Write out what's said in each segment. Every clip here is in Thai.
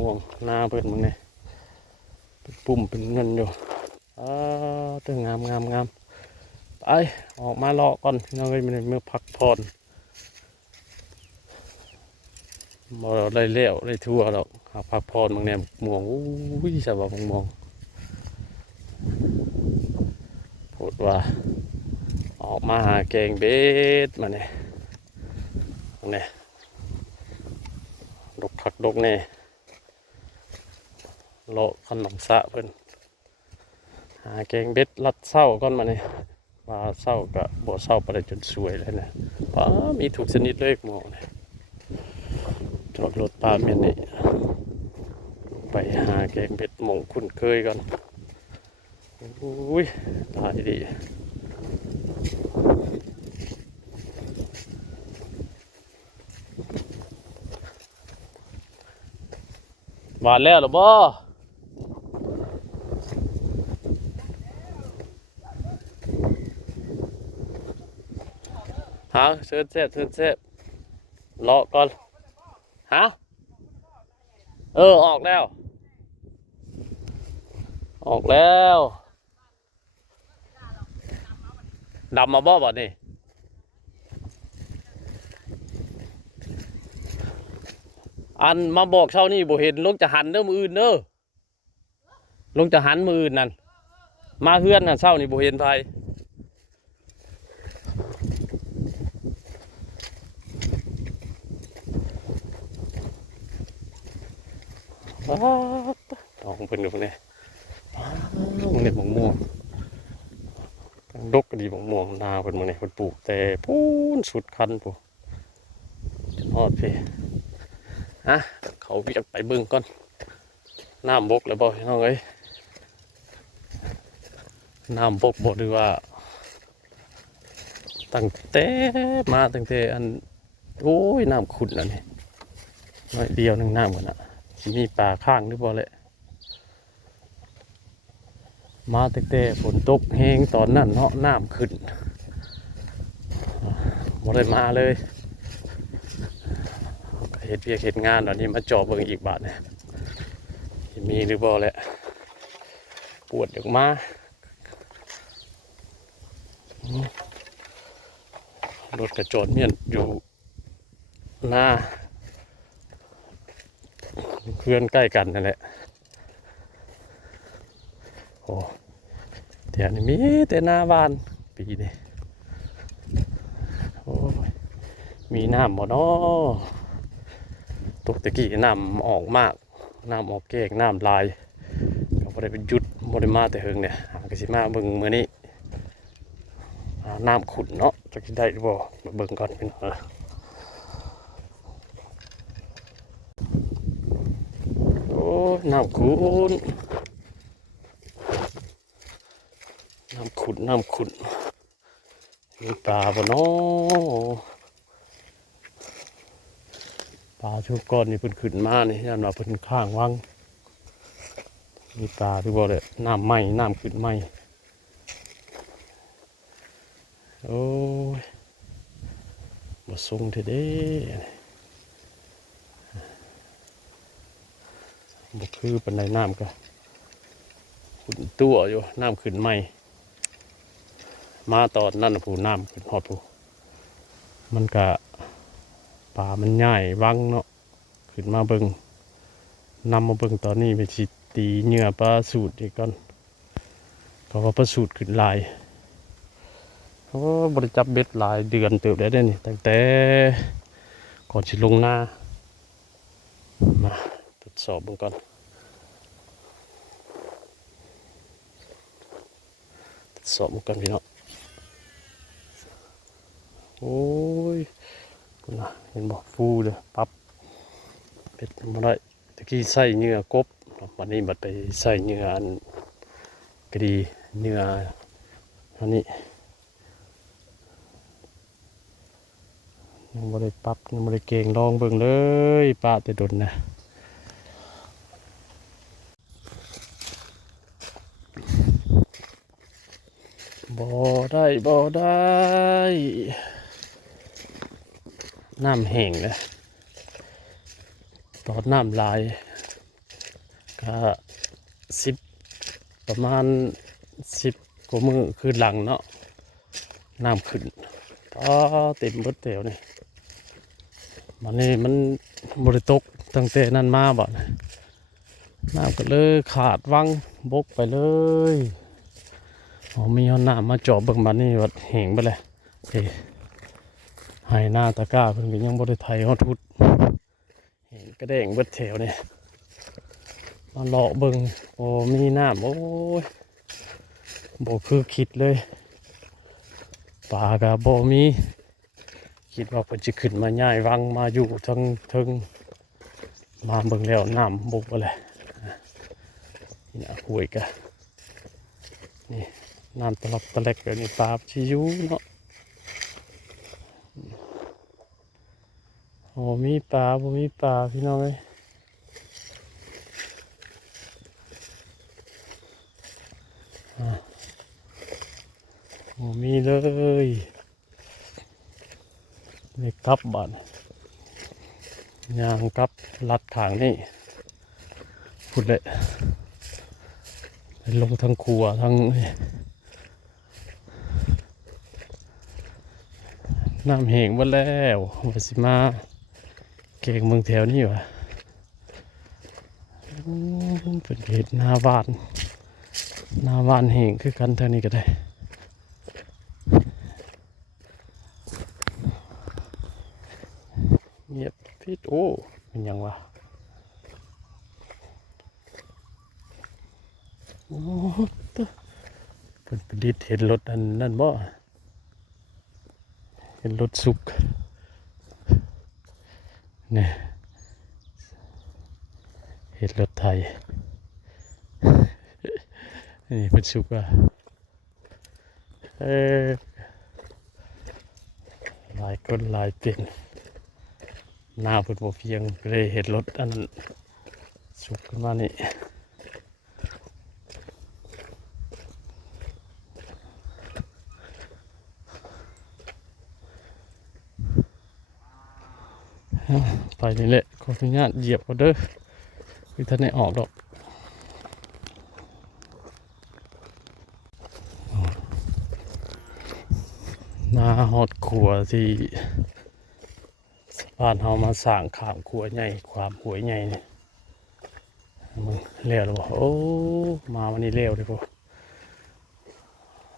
ม่วงหน้าเพิ่นมึงเนี่ยเป็นปุ่มเป็นเงินอยู่ตึงงามไปออกมาเลาะก่อนพี่น้องเอ้ยมันเมื่อพักผ่อนบ่ได้เลี้ยวได้ทั่วหรอกหาพักผ่อนบางเนี่ยม่วงอุ้ยสบายม่วงพูดว่าออกมาหาแกงเบ็ดมาเนี่ยดกคักดกแน่เลาะขนมสะเพิ่นหาแกงเบ็ดลัดเศร้าก่อนมาเนี่ยว่าเศร้ากับบ่เศร้าไปได้จนสวยเลยนะป้ามีถูกชนิดเลยหมอเนี่ยจอดรถปลาเมียนนี่ไปหาแกงเบ็ดหม่งคุ้นเคยกันอุ้ยตายดีหวานแล้วหรอบ่ฮะเชิญเซฟรอก่อนฮะออกแล้วดำมาบ่นี่อันมาบอกเช้านี่บ่เห็นลงจะหันเด้อมืออื่นเด้อลงจะหันมืออื่นนั่นมาเฮือนน่ะเช้านี่บ่เห็นไผต้องเป็นอยู่นี่มันเด็ดม่วงดกดีม่วงนาเป็นมันนี่เป็นปลูกแต่พูนสุดคันปูทอดพี่เขาเวียกไปเบิ่งก่อนน้ำบกแล้วบ่น้องเอ้ยน้ำบกบ่หรือว่าตั้งแต่อันโอ้ยน้ำขุ่นแล้วนี่น้อยเดียวนึงน้ำกันนะมีปลาข้างหรือเปล่าเลยมาตั้งแต่ฝนตกแห้งตอนนั้นเนาะน้ำขึ้นบ่ได้มาเลยเฮ็ดเวียกเฮ็ดงานตอนนี้มาจอบเบิ่งอีกบาทเนี่ยมีหรือเปล่าแหละปวดออกมารถกระจอดเมียนอยู่หน้าเพื่อนใกล้กันนั่นแหละโอ้เดี๋ยวนี้มีแต่หน้าบ้านปีนี้โอ้มีน้ำบ่เนาะตกตะกี้น้ำออกมากน้ำออกเก่งน้ำลายก็บ่ได้เป็นจุดบ่ได้มาแต่เฮิงเนี่ยก็สิมาเบิ่งมื้อนี้น้ำขุ่นเนาะจะกินได้หรือเปล่ามาเบิ่งก่อนเป็นโอ้น้ำขุ่นมีปลาบ่เนาะปลาชุกก้อนนี่เพิ่นขึ้นมานี่ยันว่าเพิ่นข้างวังมีปลาหรือเปล่าเลยน้ำขึ้นใหม่โอ้ยมาส่งเถอะเด้บ่คือปานใดน้ำก็ขุ่นตัวอยู่น้ำขึ้นใหม่มาตอนนั้นผู้น้ำขึ้นฮอดผู้มันก็ปลามันใหญ่วังเนาะขึ้นมาเบิ่งนำมาเบิ่งตอนนี้ไปสิตีเหยื่อปลาสูตรอีกก่อนเพราะว่าปลาสูตรขึ้นลายเขาบริจับเบ็ดหลายเดือนเติบได้นี่ตั้งแต่ก่อนสิลงหน้ามาทดสอบมันก่อนพี่น้องโอ้ยเห็นบอกฟูเลยปั๊บเป็ดมาได้ตะกี้ใส่เนื้อกบวันนี้บัดไปใส่เนื้ออันกระดีเนื้ออันนี้ยังไม่ได้ปั๊บยังไม่ได้เก่งลองเบิ่งเลยปลาแต่ดนนะบ่ได้น้ำแห้งเลยตอนน้ำลาย ก็สิบประมาณ10 กว่ามือคือหลังเนาะน้ำขึ้นก็เต็มเบิดเตียวนี่มันนี่มันบริตกตั้งแต่นั้นมาบ่นะน้ำก็เลยขาดวังบกไปเลยมีเอาน้ำมาเจาะเบิ่งบัดนี้วัดแห้งไปเลยให้หน้าตะกร้าเพิ่นก็ยังบ่ได้ไถฮอดทุดเห็นกระแดงเบิดแถวนี่มาเลาะเบิ่งโอ้มีน้ำโอ้ยบ่คือคิดเลยปลาก็บ่มีคิดว่าเพิ่นสิขึ้นมาย้ายวังมาอยู่ทั้งถึงมาเบิ่งแล้วน้ำบกไปเลยนี่นะห้วยกะนี่น้ำตะลักตะแลกแบบนี้ปลาชิอยูเนาะโอ้มีปลาบ่มีปลาพี่น้องเอ้ยโอ้มีเลยนี่กลับบ้านยางกลับลัดขางนี่พูดเลยลงทั้งครัวทั้งน้ำแห้งหมดแล้วว่าสิมาเก่งเมืองแถวนี้วะเป็นเหตุหน้าบ้านแห้งคือกันเท่านี้ก็ได้เงียบพิษโอ้เป็นยังวะโอ้เป็นประดิษฐ์เห็นรถอันนั่นบ่เห็นรถสุกเนี่ยเห็นรถไทยนี่เป็นสุกอ่ะหลายคนหลายเป็นหน้าเพิ่นบ่เพียงเลยเห็นรถอันนั้นสุกขึ้นมานี่ไปนี่แหละขออนุญาตเหยียบก่อนเด้อคือท่านได้ออกดอกมาฮอดขัวที่สะพานเฮามาสร้างข้ามขัวใหญ่ความหวยใหญ่นี่มึงเลี้ยวแล้วบ่โอ้มาวันนี้เลี้ยวเลยพวก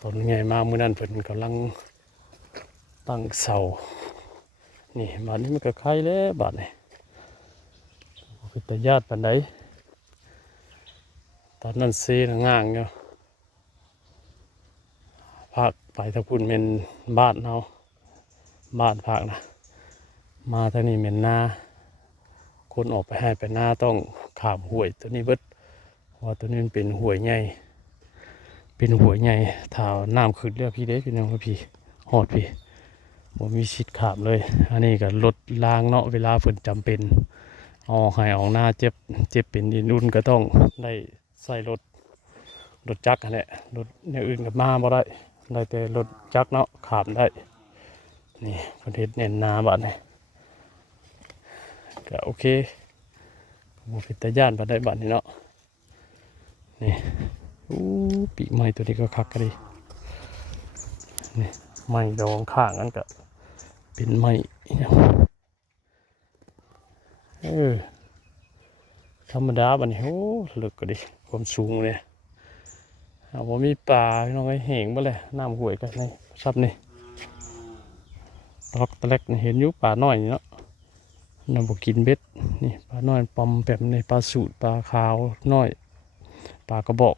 ต้นใหญ่มากมื้อนั้นเพิ่นกำลังตั้งเสานี่บาดนี้มันก็ไข่แล้วบาดนี่คือแต่ญาติปานใดตอนนั้นเซง่างอยู่ภาคไปทางพุ่นเป็นบ้านเฮาบ้านภาคนะมาทางนี้เป็นนาคนออกไปให้ไปหน้าต้องข้ามห้วยตัวนี้เบิดเพราะว่าตัวนี้มันเป็นห้วยใหญ่ถ้าน้ำขึ้นเรียกพี่เด้พี่น้องพี่หอดพี่บ่มีชิดขามเลยอันนี้ก็รถล้างเนาะเวลาเพิ่นจำเป็นเอาให้ออกหน้าเจ็บเป็นดินอุ่นก็ต้องได้ใส่รถจักรนั่นแหละรถอย่างอื่นก็มาบ่ได้แต่รถจักรเนาะขามได้นี่ประเทศเน้นนาบ้านนี่ก็โอเคบ่เป็นตาย่านบ้านได้บ้านนี่เนาะนี่ปีกไม้ตัวนี้ก็คักกันดีนี่ไม้ดองข้างนั้นก็เป็นไม้ธรรมดาบ้านนี้โอ้ลึกก็ดีความสูงเลยผมมีปลาพี่น้องไอ้แห้งบ่เลยน้ำห่วยกันนี่ซับนี่ตอกตะเล็กเห็นอยู่ปลาน้อยเนาะน้ำบกินเบ็ดนี่ปลาน้อยปอมแบบนี่ปลาสูตรปลาขาวน้อยปลากระบอก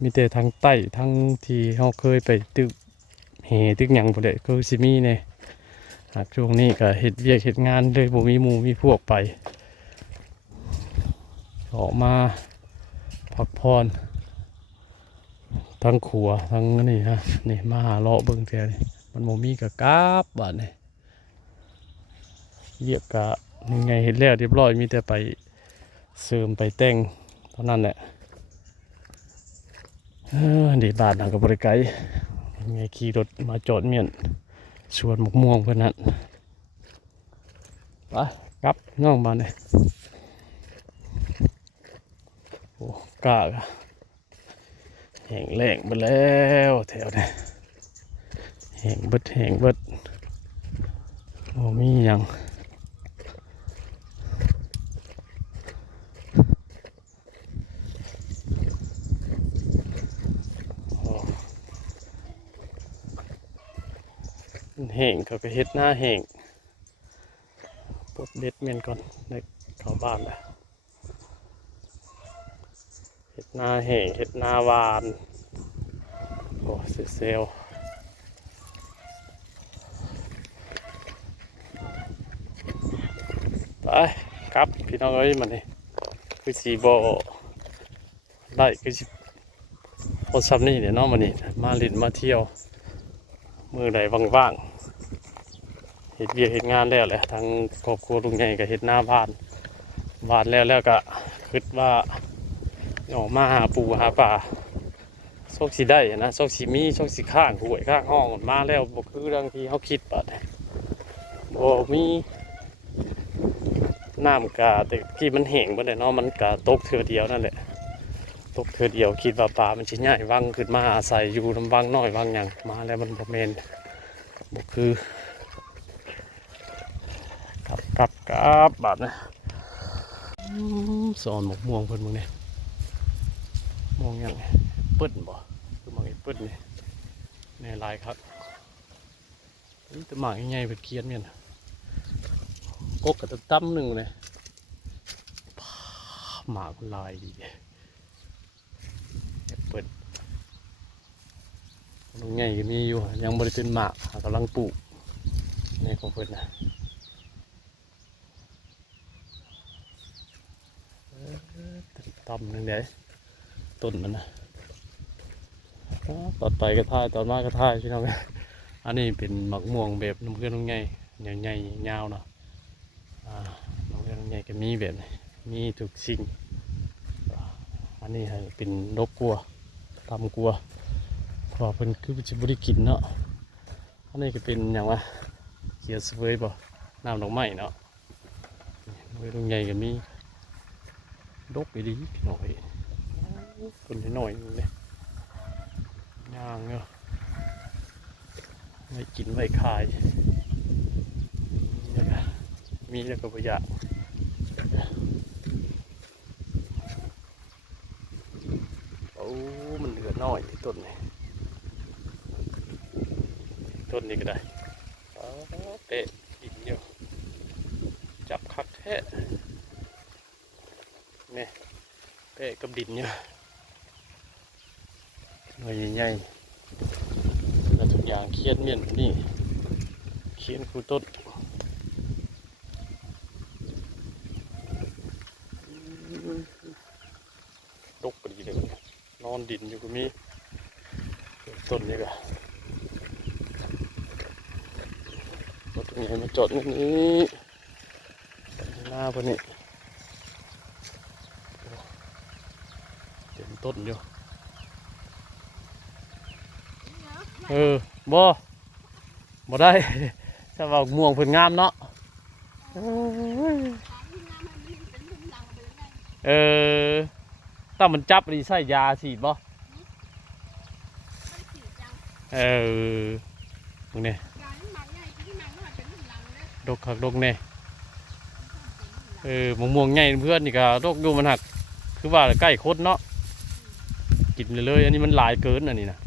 มีแต่ทางใต้ทางที่เขาเคยไปตึกตึกหยังบ่ได้คือสิมีเนี่ยช่วงนี้ก็เฮ็ดเวียกเฮ็ดงานเลยบ่มีหมู่มีพวกไปออกมาพักผ่อนทั้งขัวทั้งนี่ฮะนี่มาหาเลาะเบิ่งเทียนี่มันบ่มีกะกาบบาดนี่เรียกกะยังไงเห็นแล้วเรียบร้อยมีแต่ไปเสริมไปแต่งเท่านั้นแหละดีบาทหนังกับบริไกรยังไงขี่รถมาจอดเมียนสวนหมกม่วงเพื่อนนั้นไปครับน้องบ้านเลย กะแห้งแล้งไปแล้วแถวนี้แห้งเบิดแห้งเบิดโอ้มีหยังแห้งเขาก็เฮ็ดหน้าแห้งปลดเบ็ดเมียนก่อนในเข้าบ้านแล้วเฮ็ดหน้าแห้งเฮ็ดหน้าหวานโอ้เซลล์ไปครับพี่น้องเอ้ยมันนี่คือสีบอได้คือสิพอซ้ำนี่เดี๋ยวน้องมันนี่มาเล่นมาเที่ยวมือใดว่างๆเฮ็ดเวียกเฮ็ดงานแล้วแหละทางครอบครัวลุงใหญ่ก็เฮ็ดหน้าบ้านแล้วก็คิดว่าออกมาหาปูหาปลาโชคสิได้นะโชคสิมีโชคสิข้างหวยข้างห้องมาแล้วบ่คือเรื่องที่เขาคิดปัดบ่มีน้ำกะแต่ที่มันแห้งบ่ได้เนาะมันกะตกเทื่อเดียวนั่นแหละตกเทื่อเดียวคิดว่าปลามันสิใหญ่วังขึ้นมาอาศัยอยู่น้ำวังน้อยวังหยังมาแล้วมันบ่แม่นบ่คือครับบาดนะสอนหมกม่วงเพิ่นมึงเนี่ยม่วงหยังเปิ้นบ่คือหมากไอ้เปิ้นนี่แน่หลายครับนี่แต่หมากใหญ่ๆเพิ่นเคียนเนี่ยนะกกกับตั้มหนึ่งเลยหมากลายดีเปิดลุงใหญ่ก็มีอยู่ยังบริเป็นหมากกำลังปลูกในของเพิ่นนะตั้มหนึ่งเดี๋ยวต้นมันนะตอนไปก็ท่ายตอนมาก็ท่ายพี่น้องอันนี้เป็นหมากม่วงแบบน้ำเกลือลุงใหญ่ใหญ่ยาวเนาะน้ำเกลือลุงใหญ่ก็มีแบบนี้มีทุกสิ่งอันนี้ให้เป็นนกกัวตำกัวเพราะเป็นคือจะบริกินเนาะอันนี้ก็เป็นอย่างว่าเขียวสวยบ่น้ำดอกไม้เนาะเวลาใหญ่ก็มีดกไปดีหน่อยคนนิดหน่อยนึงเลยย่างเนาะไว้กินไว้ขายมีแล้วก็ประหยัดมันเหลือน้อยต้นนี้ก็ได้เตะดินอยู่จับคักแท้เนี่ยเตะกับดินอยู่หน่อยใหญ่ๆแล้วทุกอย่างเคียนเมียนนี่เคียนคูต้นดกก็ดีเลยนอนดินอยู่ก็มีต้นนี้ก็รถใหญ่มาจอดนี่หน้าพวกนี้เต็มต้นอยู่บ่ได้ถ้าว่าม่วงเพิ่นงามเนาะถ้ามันจับดีใส่ยาฉีดบ่มึงเนี่ยดกคักดกแน่มะม่วงใหญ่เพื่อนนี่ก็ดกดูมันหักคือว่าใกล้คดเนาะกินเลยอันนี้มันหลายเกินอันนี้นะ